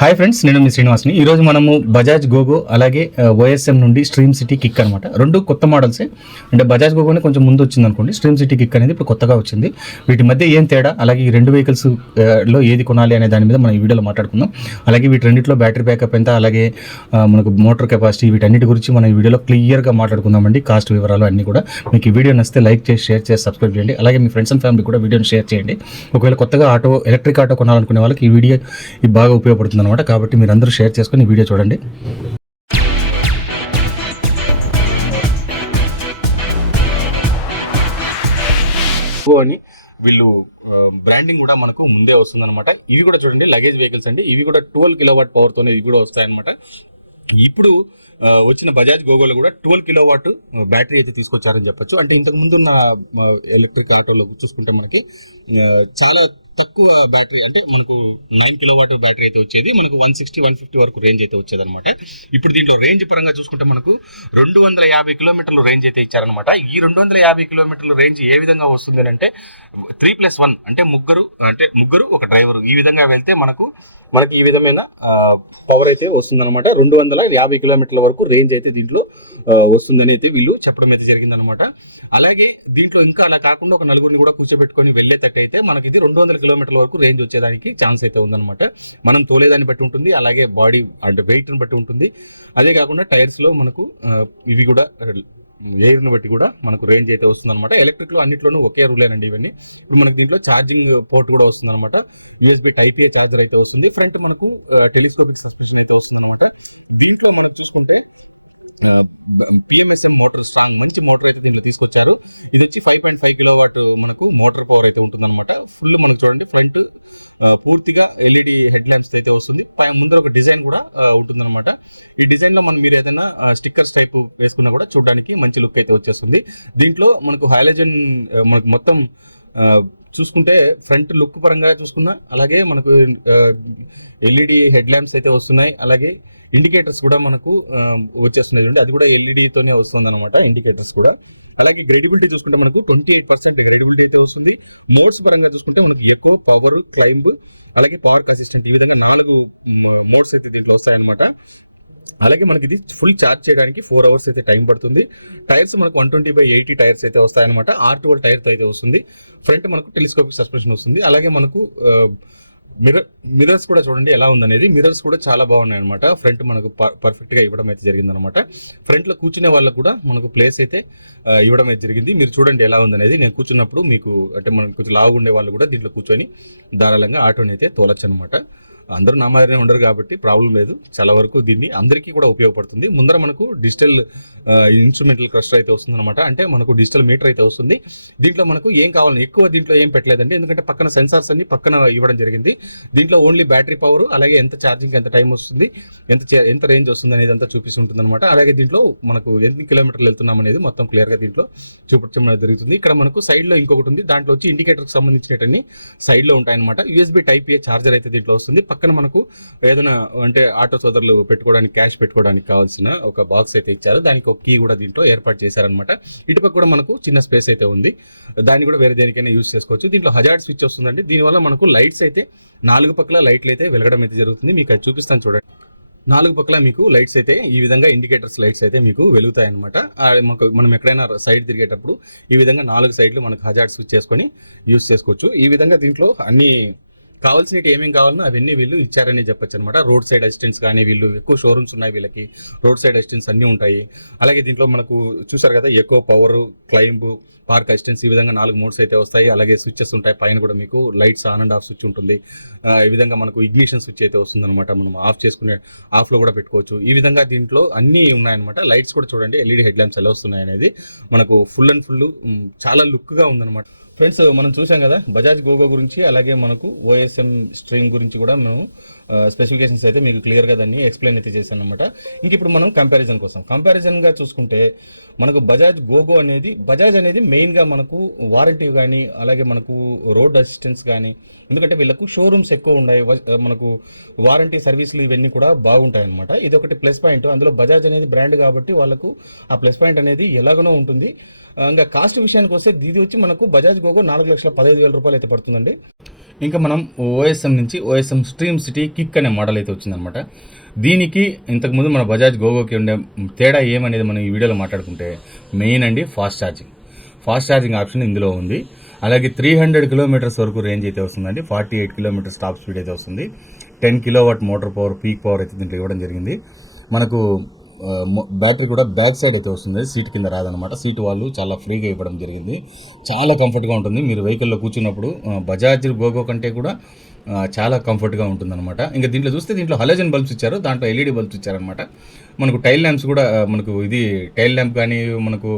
Hi friends, నేను మీ శ్రీనివాస్ని. ఈరోజు మనము బజాజ్ గోగో అలాగే ఓఎస్ఎం నుండి స్ట్రీమ్ సిటీ కిక్ అనమాట. రెండు కొత్త మోడల్సే. అంటే బజాజ్ గోగోనే కొంచెం ముందు వచ్చింది అనుకోండి, స్ట్రీమ్ సిటీ కిక్ అనేది ఇప్పుడు కొత్తగా వచ్చింది. వీటి మధ్య ఏం తేడా, అలాగే ఈ రెండు వెహికల్స్ లో ఏది కొనాలి అనే దాని మీద మనం ఈ వీడియోలో మాట్లాడుకుందాం. అలాగే వీటి రెండింటిలో బ్యాటరీ బ్యాకప్ ఎంత, అలాగే మనకు మోటార్ కెపాసిటీ, వీటన్నిటి గురించి మనం ఈ వీడియోలో క్లియర్గా మాట్లాడుకుందామండి. కాస్ట్ వివరాలు అన్నీ కూడా. మీకు ఈ వీడియో నచ్చితే లైక్ చేసి, షేర్ చేసి, సబ్స్క్రైబ్ చేయండి. అలాగే మీ ఫ్రెండ్స్ అండ్ ఫ్యామిలీ కూడా వీడియోని షేర్ చేయండి. ఒకవేళ కొత్తగా ఎలక్ట్రిక్ ఆటో కొనాలనుకునే వాళ్ళకి ఈ వీడియో బాగా ఉపయోగపడుతుంది అనమాట. కాబట్టి మీరు అందరూ షేర్ చేసుకొని ఈ వీడియో చూడండి. అని వీళ్ళు బ్రాండింగ్ కూడా మనకు ముందే వస్తుందన్నమాట. ఇవి కూడా చూడండి, లగేజ్ వెహికల్స్ అండి. ఇవి కూడా 12 కిలోవాట్ పవర్తోనే ఇవి కూడా వస్తాయన్నమాట. ఇప్పుడు వచ్చిన బజాజ్ గోగోలో కూడా 12 కిలోవాట్ బ్యాటరీ అయితే తీసుకొచ్చారని చెప్పొచ్చు. అంటే ఇంతకు ముందున్న ఎలక్ట్రిక్ ఆటోలో చూసుకుంటే మనకి చాలా తక్కువ బ్యాటరీ, అంటే మనకు 9 కిలోవాట్ బ్యాటరీ అయితే వచ్చేది, మనకు 160-150 వరకు రేంజ్ అయితే వచ్చేదనమాట. ఇప్పుడు దీంట్లో రేంజ్ పరంగా చూసుకుంటే మనకు 250 కిలోమీటర్లు రేంజ్ అయితే ఇచ్చారనమాట. ఈ 250 కిలోమీటర్ల రేంజ్ ఏ విధంగా వస్తుంది అంటే 3+1, అంటే ముగ్గురు ఒక డ్రైవరు, ఈ విధంగా వెళ్తే మనకి ఈ విధమైన పవర్ అయితే వస్తుందన్నమాట. 250 కిలోమీటర్ల వరకు రేంజ్ అయితే దీంట్లో వస్తుందని అయితే వీళ్ళు చెప్పడం అయితే జరిగిందనమాట. అలాగే దీంట్లో ఇంకా అలా కాకుండా ఒక నలుగురిని కూడా కూర్చోబెట్టుకొని వెళ్ళేటట్టు అయితే మనకి ఇది 200 కిలోమీటర్ల వరకు రేంజ్ వచ్చేదానికి ఛాన్స్ అయితే ఉందన్నమాట. మనం తోలేదాన్ని బట్టి ఉంటుంది, అలాగే బాడీ అంటే వెయిట్ని బట్టి ఉంటుంది. అదే కాకుండా టైర్స్లో మనకు ఇవి కూడా ఎయిర్ని బట్టి కూడా మనకు రేంజ్ అయితే వస్తుందన్నమాట. ఎలక్ట్రిక్లో అన్నింటిలోనూ ఒకే రూలేనండి ఇవన్నీ. ఇప్పుడు మనకి దీంట్లో ఛార్జింగ్ పోర్ట్ కూడా వస్తుందన్నమాట. USB Type A ఛార్జర్ అయితే వస్తుంది. ఫ్రంట్ మనకు టెలిస్కోపిక్ సస్పెన్షన్ అయితే వస్తుందన్నమాట. దీంట్లో మనకు చూసుకుంటే PMSM మోటార్, స్ట్రాంగ్ మంచి మోటార్ అయితే దీంట్లో తీసుకొచ్చారు. ఇది వచ్చి 5.5 కిలోవాట్ మనకు మోటార్ పవర్ అయితే ఉంటుందన్నమాట. ఫుల్ మనకు చూడండి, ఫ్రంట్ పూర్తిగా LED హెడ్ ల్యాంప్స్ అయితే వస్తుంది. ముందర ఒక డిజైన్ కూడా ఉంటుందన్నమాట. ఈ డిజైన్లో మీరు ఏదైనా స్టిక్కర్స్ టైప్ వేసుకున్నా కూడా చూడడానికి మంచి లుక్ అయితే వచ్చేస్తుంది. దీంట్లో మనకు హాలోజన్ మనకు మొత్తం చూసుకుంటే ఫ్రంట్ లుక్ పరంగా చూసుకున్నా, అలాగే మనకు LED హెడ్ ల్యాంప్స్ అయితే వస్తున్నాయి. అలాగే ఇండికేటర్స్ కూడా మనకు వచ్చేస్తున్నాయి చూడండి, అది కూడా LEDతోనే వస్తుంది అనమాట ఇండికేటర్స్ కూడా. అలాగే గ్రేడబిలిటీ చూసుకుంటే మనకు 28% గ్రేడబిలిటీ అయితే వస్తుంది. మోడ్స్ పరంగా చూసుకుంటే మనకు ఎకో, పవర్, క్లైంబ్, అలాగే పార్క్ అసిస్టెంట్, ఈ విధంగా 4 మోడ్స్ అయితే దీంట్లో వస్తాయన్నమాట. అలాగే మనకి ఇది ఫుల్ ఛార్జ్ చేయడానికి 4 అవర్స్ అయితే టైం పడుతుంది. టైర్స్ మనకు 120/80 టైర్స్ అయితే వస్తాయన్నమాట. R12 టైర్తో అయితే వస్తుంది. ఫ్రంట్ మనకు టెలిస్కోపిక్ సస్పెన్షన్ వస్తుంది. అలాగే మనకు మిర్రర్స్ కూడా చూడండి ఎలా ఉందనేది. మిర్రర్స్ కూడా చాలా బాగున్నాయి అనమాట. ఫ్రంట్ మనకు పర్ఫెక్ట్గా ఇవ్వడం అయితే జరిగిందనమాట. ఫ్రంట్లో కూర్చునే వాళ్ళకు కూడా మనకు ప్లేస్ అయితే ఇవ్వడం అయితే జరిగింది. మీరు చూడండి ఎలా ఉందనేది. నేను కూర్చున్నప్పుడు మీకు అంటే మనకు కొంచెం లావుగా ఉండే వాళ్ళు కూడా దీంట్లో కూర్చొని ధారాళంగా ఆటోని అయితే తోలచ్చు అనమాట. అందరూ నా మాదిరినే ఉండరు కాబట్టి ప్రాబ్లం లేదు. చాలా వరకు దీన్ని అందరికీ కూడా ఉపయోగపడుతుంది. ముందర మనకు డిజిటల్ ఇన్స్ట్రుమెంటల్ క్లస్టర్ అయితే వస్తుందన్నమాట. అంటే మనకు డిజిటల్ మీటర్ అయితే వస్తుంది. దీంట్లో మనకు ఏం కావాలని ఎక్కువ దీంట్లో ఏం పెట్టలేదండి, ఎందుకంటే పక్కన సెన్సార్స్ అన్ని పక్కన ఇవ్వడం జరిగింది. దీంట్లో ఓన్లీ బ్యాటరీ పవర్, అలాగే ఎంత ఛార్జింగ్, ఎంత టైం వస్తుంది, ఎంత రేంజ్ వస్తుంది అనేది అంతా చూపిస్తుంటుంది అనమాట. అలాగే దీంట్లో మనకు ఎన్ని కిలోమీటర్లు వెళ్తున్నాం అనేది మొత్తం క్లియర్గా దీంట్లో చూపించడం జరుగుతుంది. ఇక్కడ మనకు సైడ్లో ఇంకొకటి ఉంది, దాంట్లో వచ్చి ఇండికేటర్కి సంబంధించినవన్నీ సైడ్లో ఉంటాయన్నమాట. USB Type A ఛార్జర్ అయితే దీంట్లో వస్తుంది. పక్కన మనకు ఏదైనా అంటే ఆటో సోదరులు పెట్టుకోవడానికి, క్యాష్ పెట్టుకోవడానికి కావాల్సిన ఒక బాక్స్ అయితే ఇచ్చారు. దానికి ఒక కీ కూడా దీంట్లో ఏర్పాటు చేశారనమాట. ఇటుపక్క కూడా మనకు చిన్న స్పేస్ అయితే ఉంది, దాన్ని కూడా వేరే దేనికైనా యూజ్ చేసుకోవచ్చు. దీంట్లో హజార్డ్ స్విచ్ వస్తుందండి. దీనివల్ల మనకు లైట్స్ అయితే 4 పక్కల లైట్లు అయితే వెలగడం అయితే జరుగుతుంది. మీకు అది చూపిస్తాను చూడండి. 4 పక్కల మీకు లైట్స్ అయితే ఈ విధంగా ఇండికేటర్స్ లైట్స్ అయితే మీకు వెలుగుతాయి అనమాట. మనం ఎక్కడైనా సైడ్ తిరిగేటప్పుడు ఈ విధంగా 4 సైడ్లు మనకు హజార్డ్ స్విచ్ చేసుకొని యూజ్ చేసుకోవచ్చు. ఈ విధంగా దీంట్లో అన్ని కావాల్సినవి ఏమేమి కావాలన్నా అవన్నీ వీళ్ళు ఇచ్చారని చెప్పొచ్చు అనమాట. రోడ్ సైడ్ అసిస్టెంట్స్ కానీ, వీళ్ళు ఎక్కువ షోరూమ్స్ ఉన్నాయి వీళ్ళకి, రోడ్ సైడ్ అసిస్టెంట్స్ అన్నీ ఉంటాయి. అలాగే దీంట్లో మనకు చూసారు కదా, eco, power, climb, park assistants, ఈ విధంగా 4 మోడ్స్ అయితే వస్తాయి. అలాగే స్విచ్చెస్ ఉంటాయి. పైన కూడా మీకు lights on and off switch ఉంటుంది. ఈ విధంగా మనకు ఇగ్నిషన్ స్విచ్ అయితే వస్తుందన్నమాట. మనం ఆఫ్లో కూడా పెట్టుకోవచ్చు. ఈ విధంగా దీంట్లో అన్నీ ఉన్నాయన్నమాట. లైట్స్ కూడా చూడండి, LED హెడ్ ల్యాంప్స్ ఎలా వస్తున్నాయి అనేది మనకు ఫుల్ చాలా లుక్గా ఉందన్నమాట. ఫ్రెండ్స్, మనం చూసాం కదా బజాజ్ గోగో గురించి, అలాగే మనకు OSM స్ట్రీమ్ గురించి కూడా మేము స్పెసిఫికేషన్స్ అయితే మీకు క్లియర్గా దాన్ని ఎక్స్ప్లెయిన్ అయితే చేశాను అనమాట. ఇంక ఇప్పుడు మనం కంపారిజన్గా చూసుకుంటే మనకు బజాజ్ అనేది మెయిన్గా మనకు వారంటీ కానీ, అలాగే మనకు రోడ్ అసిస్టెన్స్ కానీ, ఎందుకంటే వీళ్ళకు షోరూమ్స్ ఎక్కువ ఉన్నాయి, మనకు వారంటీ సర్వీసులు ఇవన్నీ కూడా బాగుంటాయి అనమాట. ఇది ఒకటి ప్లస్ పాయింట్. అందులో బజాజ్ అనేది బ్రాండ్ కాబట్టి వాళ్ళకు ఆ ప్లస్ పాయింట్ అనేది ఎలాగనో ఉంటుంది. ఇంకా కాస్ట్ విషయానికి వస్తే ఇది వచ్చి మనకు బజాజ్ గోగో 4,15,000 రూపాయలు అయితే పడుతుందండి. ఇంకా మనం ఓఎస్ఎం నుంచి ఓఎస్ఎం స్ట్రీమ్ సిటీ కిక్ అనే మోడల్ అయితే వచ్చిందనమాట. దీనికి ఇంతకుముందు మన బజాజ్ గోగోకి ఉండే తేడా ఏమనేది మనం ఈ వీడియోలో మాట్లాడుకుంటే మెయిన్ అండి ఫాస్ట్ ఛార్జింగ్ ఆప్షన్ ఇందులో ఉంది. అలాగే 300 కిలోమీటర్స్ వరకు రేంజ్ అయితే వస్తుందండి. 48 కిలోమీటర్స్ టాప్ స్పీడ్ అయితే వస్తుంది. 10 kilowatt motor power, peak power అయితే దీంట్లో ఇవ్వడం జరిగింది. మనకు బ్యాటరీ కూడా బ్యాక్ సైడ్ అయితే వస్తుంది, సీట్ కింద రాదనమాట. సీట్ వాళ్ళు చాలా ఫ్రీగా ఇవ్వడం జరిగింది. చాలా కంఫర్ట్గా ఉంటుంది. మీరు వెహికల్లో కూర్చున్నప్పుడు బజాజ్ గోగో కంటే కూడా చాలా కంఫర్ట్గా ఉంటుందన్నమాట. ఇంకా దీంట్లో చూస్తే దీంట్లో హలోజన్ బల్బ్స్ ఇచ్చారు, దాంట్లో ఎల్ఈడి బల్బ్స్ ఇచ్చారనమాట. మనకు టైల్ ల్యాంప్స్ కూడా, మనకు ఇది టైల్ ల్యాంప్ కానీ, మనకు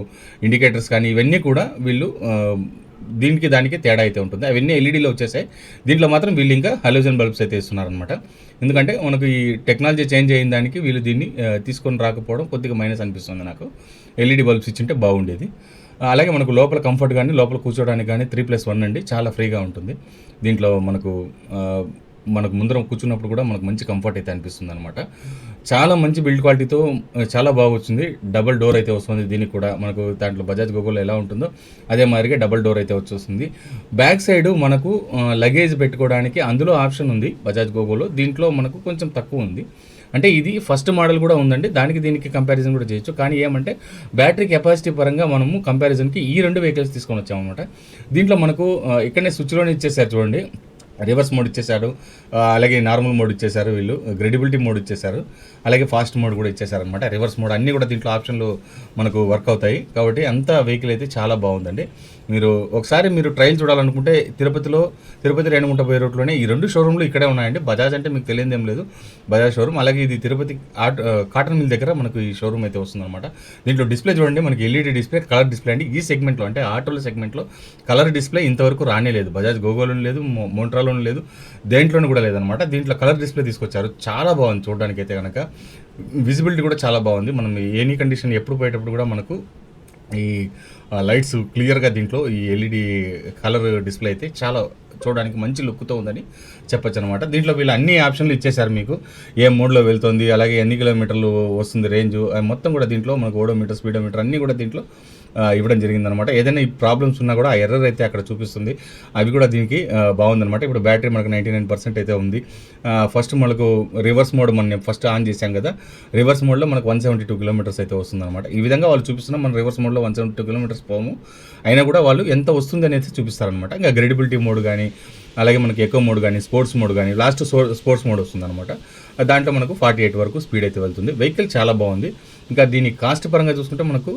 ఇండికేటర్స్ కానీ, ఇవన్నీ కూడా వీళ్ళు దీనికి దానికి తేడా అయితే ఉంటుంది. అవన్నీ ఎల్ఈడీలో వచ్చేసాయి. దీంట్లో మాత్రం వీళ్ళు ఇంకా హలోజన్ బల్బ్స్ అయితే ఇస్తున్నారనమాట. ఎందుకంటే మనకు ఈ టెక్నాలజీ చేంజ్ అయిన దానికి వీళ్ళు దీన్ని తీసుకొని రాకపోవడం కొద్దిగా మైనస్ అనిపిస్తుంది నాకు. ఎల్ఈడి బల్బ్స్ ఇచ్చింటే బాగుండేది. అలాగే మనకు లోపల కంఫర్ట్ కానీ, లోపల కూర్చోడానికి కానీ 3+1 అండి, చాలా ఫ్రీగా ఉంటుంది. దీంట్లో మనకు ముందర కూర్చున్నప్పుడు కూడా మనకు మంచి కంఫర్ట్ అయితే అనిపిస్తుంది అనమాట. చాలా మంచి బిల్డ్ క్వాలిటీతో చాలా బాగా వచ్చింది. డబుల్ డోర్ అయితే వస్తుంది దీనికి కూడా. మనకు దాంట్లో బజాజ్ గోగోలో ఎలా ఉంటుందో అదే మాదిరిగా డబుల్ డోర్ అయితే వచ్చేస్తుంది. బ్యాక్ సైడ్ మనకు లగేజ్ పెట్టుకోవడానికి అందులో ఆప్షన్ ఉంది బజాజ్ గోగోలో. దీంట్లో మనకు కొంచెం తక్కువ ఉంది. అంటే ఇది ఫస్ట్ మోడల్ కూడా ఉందండి, దానికి దీనికి కంపారిజన్ కూడా చేయొచ్చు. కానీ ఏమంటే బ్యాటరీ కెపాసిటీ పరంగా మనము కంపారిజన్కి ఈ 2 వెహికల్స్ తీసుకొని వచ్చామన్నమాట. దీంట్లో మనకు ఇక్కడనే స్విచ్లోనే ఇచ్చేసారు చూడండి. రివర్స్ మోడ్ ఇచ్చేసారు, అలాగే నార్మల్ మోడ్ ఇచ్చేసారు, వీళ్ళు గ్రెడిబిలిటీ మోడ్ ఇచ్చేసారు, అలాగే ఫాస్ట్ మోడ్ కూడా ఇచ్చేసారనమాట. రివర్స్ మోడ్ అన్నీ కూడా దీంట్లో ఆప్షన్లు మనకు వర్క్ అవుతాయి. కాబట్టి అంత వెహికల్ అయితే చాలా బాగుందండి. ఒకసారి మీరు ట్రయల్ చూడాలనుకుంటే తిరుపతి రేణుగుంట పోయే రోడ్లోనే ఈ 2 షోరూమ్లు ఇక్కడే ఉన్నాయండి. బజాజ్ అంటే మీకు తెలియదు ఏం లేదు, బజాజ్ షోరూమ్. అలాగే ఇది తిరుపతి కాటన్ మిల్ దగ్గర మనకు ఈ షోరూమ్ అయితే వస్తుందన్నమాట. దీంట్లో డిస్ప్లే చూడండి, మనకి ఎల్ఈడి డిస్ప్లే, కలర్ డిస్ప్లే అండి. ఈ సెగ్మెంట్లో అంటే ఆటోల సెగ్మెంట్లో కలర్ డిస్ప్లే ఇంతవరకు రానే లేదు. బజాజ్ గోగోలోనే లేదు, మోంట్రాలోనే లేదు, దేంట్లోనూ కూడా లేదనమాట. దీంట్లో కలర్ డిస్ప్లే తీసుకొచ్చారు, చాలా బాగుంది చూడడానికి అయితే కనుక. విజిబిలిటీ కూడా చాలా బాగుంది. మనం ఎనీ కండిషన్ ఎప్పుడు పోయేటప్పుడు కూడా మనకు ఈ లైట్స్ క్లియర్గా దీంట్లో ఈ ఎల్ఈడి కలర్ డిస్ప్లే అయితే చాలా చూడడానికి మంచి లుక్తో ఉందని చెప్పొచ్చు అనమాట. దీంట్లో వీళ్ళు అన్ని ఆప్షన్లు ఇచ్చేసారు మీకు. ఏ మోడ్లో వెళ్తుంది, అలాగే ఎన్ని కిలోమీటర్లు వస్తుంది రేంజ్, మొత్తం కూడా దీంట్లో మనకు ఓడోమీటర్, స్పీడోమీటర్ అన్నీ కూడా దీంట్లో ఇవ్వడం జరిగిందనమాట. ఏదైనా ఈ ప్రాబ్లమ్స్ ఉన్నా కూడా ఆ ఎర్రర్ అయితే అక్కడ చూపిస్తుంది, అవి కూడా దీనికి బాగుందనమాట. ఇప్పుడు బ్యాటరీ మనకు 99% అయితే ఉంది. ఫస్ట్ మనకు రివర్స్ మోడ్ మనం ఫస్ట్ ఆన్ చేసాం కదా, రివర్స్ మోడ్లో మనకు 172 కిలోమీటర్స్ అయితే వస్తుందన్నమాట. ఈ విధంగా వాళ్ళు చూపిస్తున్నా మన రివర్స్ మోడ్లో 172 కిలోమీటర్స్ పోము, అయినా కూడా వాళ్ళు ఎంత వస్తుంది అనేది చూపిస్తారనమాట. ఇంకా గ్రెడిబిలిటీ మోడ్ కానీ, అలాగే మనకి ఎకో మోడ్ కానీ, స్పోర్ట్స్ మోడ్ కానీ, లాస్ట్ స్పోర్ట్స్ మోడ్ వస్తుందన్నమాట. దాంట్లో మనకు 48 వరకు స్పీడ్ అయితే వెళ్తుంది. వెహికల్ చాలా బాగుంది. ఇంకా దీని కాస్ట్ పరంగా చూసుకుంటే మనకు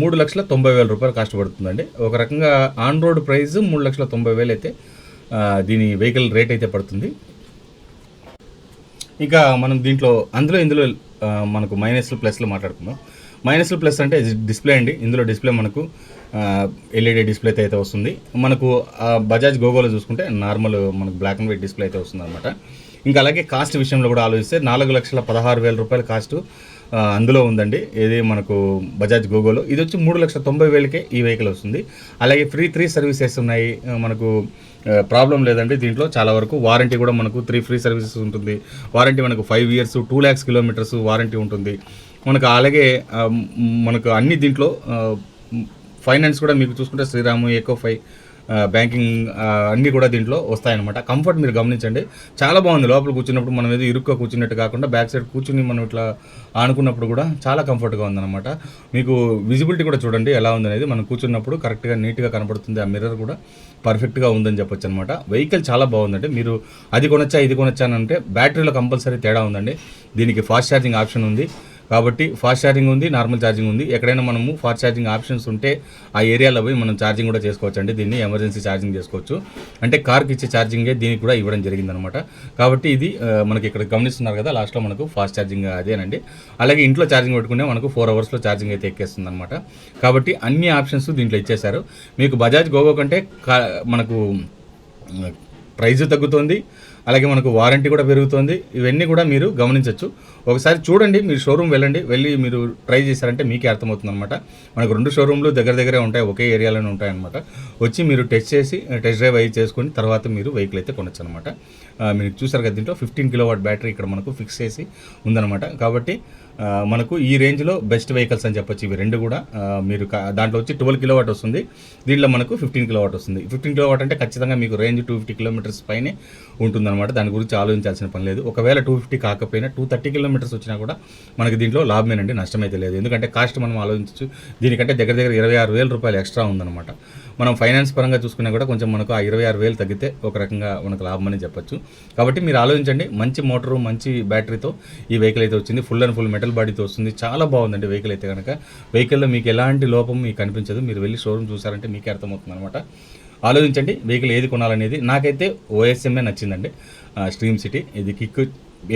3,90,000 రూపాయలు కాస్ట్ పడుతుందండి. ఒక రకంగా ఆన్ రోడ్ ప్రైస్ 3,90,000 అయితే దీని వెహికల్ రేట్ అయితే పడుతుంది. ఇంకా మనం ఇందులో మనకు మైనస్లు ప్లస్లు మాట్లాడుకుందాం. మైనస్లు ప్లస్ అంటే డిస్ప్లే అండి. ఇందులో డిస్ప్లే మనకు ఎల్ఈడి డిస్ప్లే అయితే వస్తుంది. మనకు బజాజ్ గోగోలో చూసుకుంటే నార్మల్ మనకు బ్లాక్ అండ్ వైట్ డిస్ప్లే అయితే వస్తుంది అనమాట. ఇంకా అలాగే కాస్ట్ విషయంలో కూడా ఆలోచిస్తే 4,16,000 రూపాయల కాస్ట్ అందులో ఉందండి. ఏది మనకు బజాజ్ గోగోలో. ఇది వచ్చి 3,90,000కే ఈ వెహికల్ వస్తుంది. అలాగే ఫ్రీ 3 సర్వీసెస్ ఉన్నాయి. మనకు ప్రాబ్లం లేదండి దీంట్లో. చాలా వరకు వారంటీ కూడా మనకు 3 ఫ్రీ సర్వీసెస్ ఉంటుంది. వారంటీ మనకు 5 ఇయర్స్ 2 lakhs కిలోమీటర్స్ వారంటీ ఉంటుంది మనకు. అలాగే మనకు అన్ని దీంట్లో ఫైనాన్స్ కూడా మీకు చూసుకుంటే శ్రీరాము, ఎకోఫై, బ్యాంకింగ్ అన్నీ కూడా దీంట్లో వస్తాయన్నమాట. కంఫర్ట్ మీరు గమనించండి, చాలా బాగుంది. లోపల కూర్చున్నప్పుడు మనం ఏదో ఇరుక్గా కూర్చున్నట్టు కాకుండా బ్యాక్ సైడ్ కూర్చుని మనం ఇట్లా ఆనుకున్నప్పుడు కూడా చాలా కంఫర్ట్గా ఉందన్నమాట. మీకు విజిబిలిటీ కూడా చూడండి ఎలా ఉందనేది. మనం కూర్చున్నప్పుడు కరెక్ట్గా నీట్గా కనపడుతుంది. ఆ మిర్రర్ కూడా పర్ఫెక్ట్గా ఉందని చెప్పొచ్చు అనమాట. వెహికల్ చాలా బాగుందండి. మీరు అది కొనొచ్చా ఇది కొనొచ్చా అని అంటే బ్యాటరీలో కంపల్సరీ తేడా ఉందండి. దీనికి ఫాస్ట్ ఛార్జింగ్ ఆప్షన్ ఉంది కాబట్టి ఫాస్ట్ ఛార్జింగ్ ఉంది, నార్మల్ ఛార్జింగ్ ఉంది. ఎక్కడైనా మనము ఫాస్ట్ ఛార్జింగ్ ఆప్షన్స్ ఉంటే ఆ ఏరియాలో పోయి మనం ఛార్జింగ్ కూడా చేసుకోవచ్చు అండి. దీన్ని ఎమర్జెన్సీ ఛార్జింగ్ చేసుకోవచ్చు. అంటే కార్కి ఇచ్చే ఛార్జింగే దీనికి కూడా ఇవ్వడం జరిగిందనమాట. కాబట్టి ఇది మనకి ఇక్కడ గమనిస్తున్నారు కదా, లాస్ట్లో మనకు ఫాస్ట్ ఛార్జింగ్ అదేనండి. అలాగే ఇంట్లో ఛార్జింగ్ పెట్టుకునే మనకు 4 అవర్స్లో ఛార్జింగ్ అయితే ఎక్కేస్తుంది అనమాట. కాబట్టి అన్ని ఆప్షన్స్ దీంట్లో ఇచ్చేశారు. మీకు బజాజ్ గోగో కంటే మనకు ప్రైజ్ తగ్గుతుంది, అలాగే మనకు వారంటీ కూడా పెరుగుతుంది. ఇవన్నీ కూడా మీరు గమనించవచ్చు. ఒకసారి చూడండి, మీరు షోరూమ్ వెళ్ళి మీరు ట్రై చేశారంటే మీకే అర్థమవుతుంది అనమాట. మనకు 2 షోరూమ్లు దగ్గరే ఉంటాయి, ఒకే ఏరియాలోనే ఉంటాయన్నమాట. వచ్చి మీరు టెస్ట్ డ్రైవ్ అయ్యి చేసుకొని తర్వాత మీరు వెహికల్ అయితే కొనొచ్చు అనమాట. మీరు చూసారు కదా దీంట్లో 15 కిలోవాట్ బ్యాటరీ ఇక్కడ మనకు ఫిక్స్ చేసి ఉందన్నమాట. కాబట్టి మనకు ఈ రేంజ్లో బెస్ట్ వెహికల్స్ అని చెప్పొచ్చు ఇవి రెండు కూడా. మీరు దాంట్లో వచ్చి 12 కిలోవాట్ వస్తుంది, దీంట్లో మనకు 15 కిలోవాట్ వస్తుంది. 15 కిలోవాట్ అంటే ఖచ్చితంగా మీకు రేంజ్ 250 కిలోమీటర్స్ పైనే ఉంటుందన్నమాట. దాని గురించి ఆలోచించాల్సిన పని లేదు. ఒకవేళ 250 కాకపోయినా 230 కిలోమీటర్స్ వచ్చినా కూడా మనకి దీంట్లో లాభమేనండి, నష్టమైతే లేదు. ఎందుకంటే కాస్ట్ మనం ఆలోచించచ్చు, దీనికంటే దగ్గర 26,000 రూపాయలు ఎక్స్ట్రా ఉందన్నమాట. మనం ఫైనాన్స్ పరంగా చూసుకున్నా కూడా కొంచెం మనకు ఆ 26,000 తగ్గితే ఒక రకంగా మనకు లాభం అని చెప్పొచ్చు. కాబట్టి మీరు ఆలోచించండి, మంచి మోటారు మంచి బ్యాటరీతో ఈ వెహికల్ అయితే వచ్చింది. ఫుల్ అండ్ ఫుల్ మెటల్ బాడీతో వస్తుంది. చాలా బాగుందండి వెహికల్ అయితే కనుక. వెహికల్లో మీకు ఎలాంటి లోపం మీకు కనిపించదు. మీరు వెళ్ళి షోరూమ్ చూసారంటే మీకే అర్థమవుతుంది అనమాట. ఆలోచించండి వెహికల్ ఏది కొనాలనేది. నాకైతే ఓఎస్ఎంఏ నచ్చిందండి, స్ట్రీమ్ సిటీ. ఇది కిక్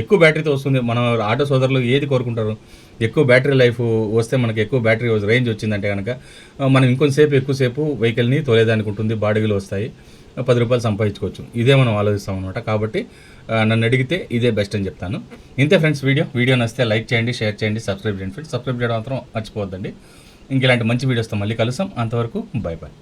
ఎక్కువ బ్యాటరీతో వస్తుంది. మన ఆటో సోదరులు ఏది కోరుకుంటారు? ఎక్కువ బ్యాటరీ లైఫ్ వస్తే, మనకి ఎక్కువ బ్యాటరీ రేంజ్ వచ్చిందంటే కనుక మనం ఇంకొంతసేపు ఎక్కువసేపు వెహికల్ని తోలేదానికి ఉంటుంది, బాడీలు వస్తాయి, 10 రూపాయలు సంపాదించుకోవచ్చు. ఇదే మనం ఆలోచిస్తాం అనమాట. కాబట్టి నన్ను అడిగితే ఇదే బెస్ట్ అని చెప్తాను. ఇంతే ఫ్రెండ్స్, వీడియో నచ్చితే లైక్ చేయండి, షేర్ చేయండి, సబ్స్క్రైబ్ చేయండి ఫ్రెండ్స్. సబ్స్క్రైబ్ చేయడం మాత్రం మర్చిపోవద్దండి. ఇంక ఇలాంటి మంచి వీడియోస్తో మళ్ళీ కలుస్తాం. అంతవరకు బై బాయ్.